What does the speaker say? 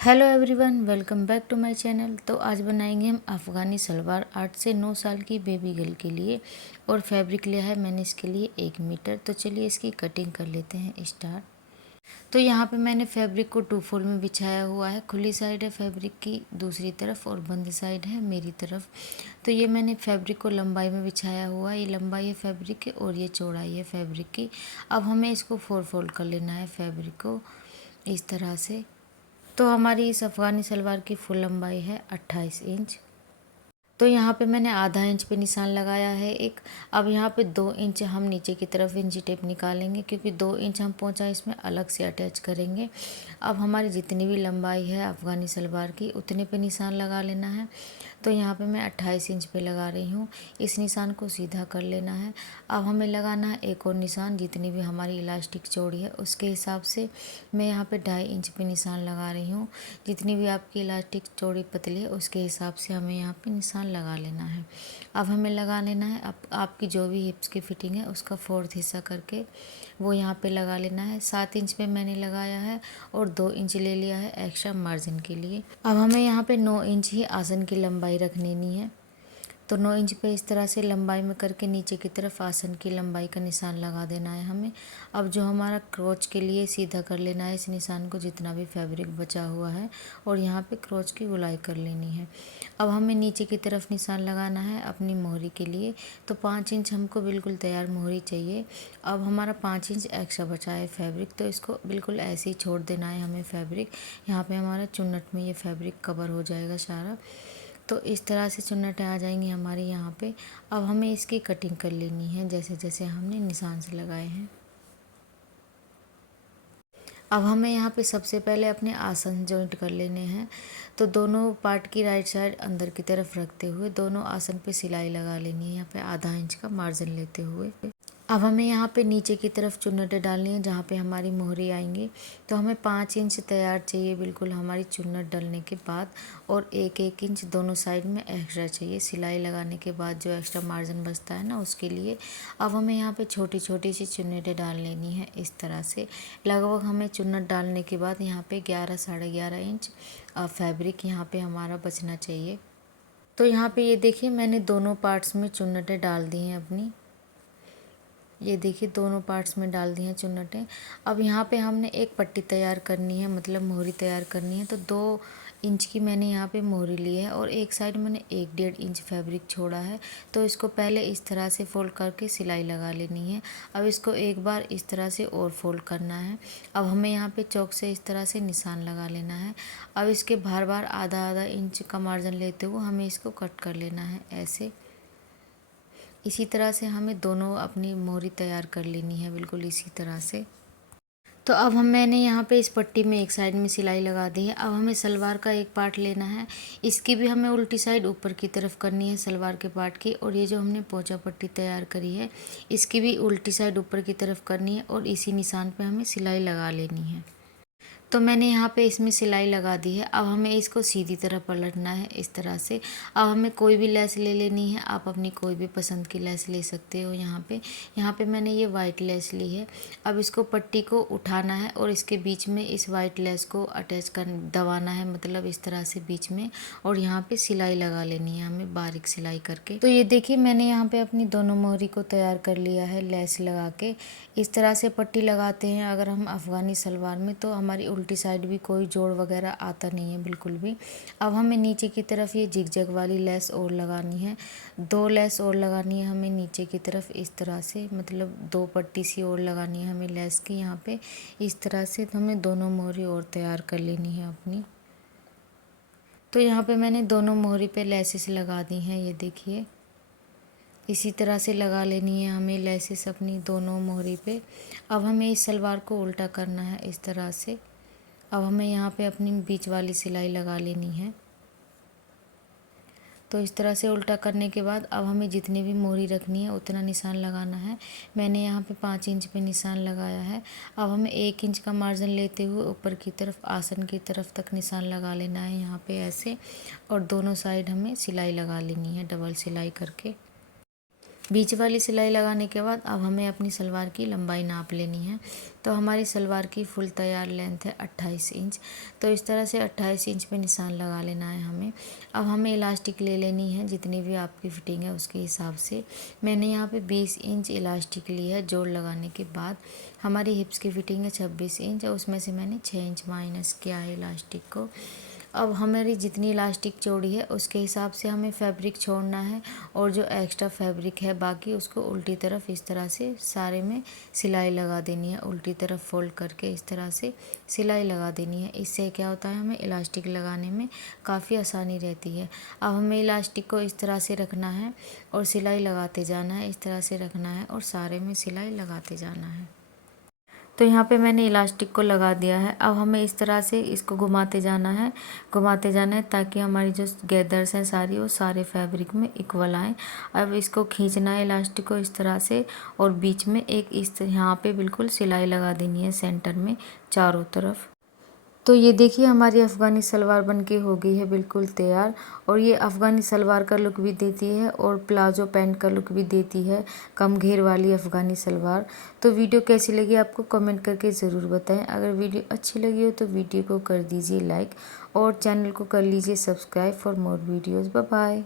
Hello everyone, welcome back to my channel. तो आज बनाएंगे हम अफ़गानी सलवार 8 से 9 साल की बेबी गर्ल के लिए। और फैब्रिक लिया है मैंने इसके लिए 1 मीटर। तो चलिए इसकी कटिंग कर लेते हैं स्टार्ट। तो यहाँ पे मैंने फैब्रिक को 2 फोल्ड में बिछाया हुआ है। खुली साइड है फैब्रिक की दूसरी तरफ और बंद साइड है मेरी तरफ। तो ये मैंने फैब्रिक को लंबाई में बिछाया हुआ है। ये लंबाई है फैब्रिक की और ये चौड़ाई है फैब्रिक की। अब हमें इसको 4 फोल्ड कर लेना है फैब्रिक को इस तरह से। तो हमारी इस अफ़गानी सलवार की फुल लंबाई है 28 इंच। तो यहाँ पे मैंने आधा इंच पे निशान लगाया है एक। अब यहाँ पे 2 इंच हम नीचे की तरफ इंची टेप निकालेंगे, क्योंकि 2 इंच हम पोंछा इसमें अलग से अटैच करेंगे। अब हमारी जितनी भी लंबाई है अफ़गानी सलवार की उतने पे निशान लगा लेना है। तो यहाँ पे मैं 28 इंच पे लगा रही हूँ। इस निशान को सीधा कर लेना है। अब हमें लगाना है एक और निशान, जितनी भी हमारी इलास्टिक चौड़ी है उसके हिसाब से। मैं यहाँ पे 2.5 इंच पे निशान लगा रही हूँ। जितनी भी आपकी इलास्टिक चौड़ी पतली है उसके हिसाब से हमें यहाँ पे निशान लगा लेना है। अब हमें लगा लेना है आपकी जो भी हिप्स की फिटिंग है उसका 4th हिस्सा करके वो यहाँ पे लगा लेना है। 7 इंच पे मैंने लगाया है और 2 इंच ले लिया है एक्स्ट्रा मार्जिन के लिए। अब हमें यहाँ पे 9 इंच ही आसन की लंबाई रख लेनी है। तो 9 इंच पे इस तरह से लंबाई में करके नीचे की तरफ आसन की लंबाई का निशान लगा देना है हमें। अब जो हमारा क्रोच के लिए सीधा कर लेना है इस निशान को, जितना भी फैब्रिक बचा हुआ है, और यहाँ पे क्रोच की गुलाई कर लेनी है। अब हमें नीचे की तरफ निशान लगाना है अपनी मोहरी के लिए। तो 5 इंच हमको बिल्कुल तैयार मोहरी चाहिए। अब हमारा 5 इंच एक्स्ट्रा बचा है फैब्रिक, तो इसको बिल्कुल ऐसे ही छोड़ देना है हमें फैब्रिक। यहाँ पे हमारा चुन्नट में ये फैब्रिक कवर हो जाएगा सारा। तो इस तरह से चुन्नटें आ जाएंगी हमारे यहाँ पे। अब हमें इसकी कटिंग कर लेनी है जैसे जैसे हमने निशान से लगाए हैं। अब हमें यहाँ पे सबसे पहले अपने आसन जॉइंट कर लेने हैं। तो दोनों पार्ट की राइट साइड अंदर की तरफ रखते हुए दोनों आसन पे सिलाई लगा लेनी है, यहाँ पे आधा इंच का मार्जिन लेते हुए। अब हमें यहाँ पे नीचे की तरफ चुन्नटें डालनी है जहाँ पे हमारी मोहरी आएंगी। तो हमें 5 इंच तैयार चाहिए बिल्कुल हमारी चुन्नट डलने के बाद, और 1-1 इंच दोनों साइड में एक्स्ट्रा चाहिए सिलाई लगाने के बाद, जो एक्स्ट्रा मार्जिन बचता है ना उसके लिए। अब हमें यहाँ पे छोटी छोटी सी चुन्नटें डाल लेनी है इस तरह से। लगभग हमें चुन्नट डालने के बाद यहाँ पे 11 साढ़े 11 इंच फैब्रिक यहाँ पे हमारा बचना चाहिए। तो यहाँ पे ये देखिए मैंने दोनों पार्ट्स में चुन्नटें डाल दी हैं अपनी। ये देखिए दोनों पार्ट्स में डाल दी हैं चुन्नटें। अब यहाँ पे हमने एक पट्टी तैयार करनी है, मतलब मोहरी तैयार करनी है। तो 2 इंच की मैंने यहाँ पे मोहरी ली है और एक साइड मैंने 1-1.5 इंच फैब्रिक छोड़ा है। तो इसको पहले इस तरह से फोल्ड करके सिलाई लगा लेनी है। अब इसको एक बार इस तरह से और फोल्ड करना है। अब हमें यहाँ पे चौक से इस तरह से निशान लगा लेना है। अब इसके बार बार आधा आधा इंच का मार्जिन लेते हुए हमें इसको कट कर लेना है ऐसे। इसी तरह से हमें दोनों अपनी मोहरी तैयार कर लेनी है बिल्कुल इसी तरह से। तो अब मैंने यहाँ पे इस पट्टी में एक साइड में सिलाई लगा दी है। अब हमें सलवार का एक पार्ट लेना है। इसकी भी हमें उल्टी साइड ऊपर की तरफ करनी है सलवार के पार्ट की। और ये जो हमने पोंचा पट्टी तैयार करी है इसकी भी उल्टी साइड ऊपर की तरफ करनी है और इसी निशान पे हमें सिलाई लगा लेनी है। तो मैंने यहाँ पे इसमें सिलाई लगा दी है। अब हमें इसको सीधी तरफ पलटना है इस तरह से। अब हमें कोई भी लेस ले लेनी है, आप अपनी कोई भी पसंद की लेस ले सकते हो। यहाँ पे मैंने ये वाइट लेस ली है। अब इसको पट्टी को उठाना है और इसके बीच में इस वाइट लेस को अटैच कर दबाना है, मतलब इस तरह से बीच में। और यहाँ पे सिलाई लगा लेनी है हमें बारीक सिलाई करके। तो ये देखिए मैंने यहाँ पे अपनी दोनों मोहरी को तैयार कर लिया है लेस लगा के। इस तरह से पट्टी लगाते हैं अगर हम अफ़गानी सलवार में, तो हमारी उल्टी साइड भी कोई जोड़ वगैरह आता नहीं है बिल्कुल भी। अब हमें नीचे की तरफ ये जिगजैग वाली लेस और लगानी है। 2 लेस और लगानी है हमें नीचे की तरफ इस तरह से, मतलब 2 पट्टी सी और लगानी है हमें लेस की यहाँ पे इस तरह से। तो हमें दोनों मोहरी और तैयार कर लेनी है अपनी। तो यहाँ पे मैंने दोनों मोहरी पे लेसेस लगा दी हैं, ये देखिए इसी तरह से लगा लेनी है हमें लेसेस अपनी दोनों मोहरी पे। अब हमें इस सलवार को उल्टा करना है इस तरह से। अब हमें यहाँ पे अपनी बीच वाली सिलाई लगा लेनी है। तो इस तरह से उल्टा करने के बाद अब हमें जितनी भी मोहरी रखनी है उतना निशान लगाना है। मैंने यहाँ पे 5 इंच पे निशान लगाया है। अब हमें 1 इंच का मार्जिन लेते हुए ऊपर की तरफ आसन की तरफ तक निशान लगा लेना है यहाँ पे ऐसे। और दोनों साइड हमें सिलाई लगा लेनी है डबल सिलाई करके। बीच वाली सिलाई लगाने के बाद अब हमें अपनी सलवार की लंबाई नाप लेनी है। तो हमारी सलवार की फुल तैयार लेंथ है 28 इंच। तो इस तरह से 28 इंच पे निशान लगा लेना है हमें। अब हमें इलास्टिक ले लेनी है, जितनी भी आपकी फिटिंग है उसके हिसाब से। मैंने यहाँ पे 20 इंच इलास्टिक ली है जोड़ लगाने के बाद। हमारी हिप्स की फिटिंग है 26 इंच और उसमें से मैंने 6 इंच माइनस किया है इलास्टिक को। अब हमारी जितनी इलास्टिक चौड़ी है उसके हिसाब से हमें फैब्रिक छोड़ना है, और जो एक्स्ट्रा फैब्रिक है बाकी उसको उल्टी तरफ इस तरह से सारे में सिलाई लगा देनी है। उल्टी तरफ फोल्ड करके इस तरह से सिलाई लगा देनी है। इससे क्या होता है, हमें इलास्टिक लगाने में काफ़ी आसानी रहती है। अब हमें इलास्टिक को इस तरह से रखना है और सिलाई लगाते जाना है। इस तरह से रखना है और सारे में सिलाई लगाते जाना है। तो यहाँ पे मैंने इलास्टिक को लगा दिया है। अब हमें इस तरह से इसको घुमाते जाना है, घुमाते जाना है, ताकि हमारी जो गैदर्स हैं सारी वो सारे फैब्रिक में इक्वल आए। अब इसको खींचना है इलास्टिक को इस तरह से, और बीच में एक इस यहाँ पे बिल्कुल सिलाई लगा देनी है सेंटर में चारों तरफ। तो ये देखिए हमारी अफ़गानी सलवार बनके हो गई है बिल्कुल तैयार। और ये अफ़गानी सलवार का लुक भी देती है और प्लाजो पैंट का लुक भी देती है, कम घेर वाली अफ़गानी सलवार। तो वीडियो कैसी लगी आपको कमेंट करके ज़रूर बताएं। अगर वीडियो अच्छी लगी हो तो वीडियो को कर दीजिए लाइक और चैनल को कर लीजिए subscribe for more videos. Bye bye.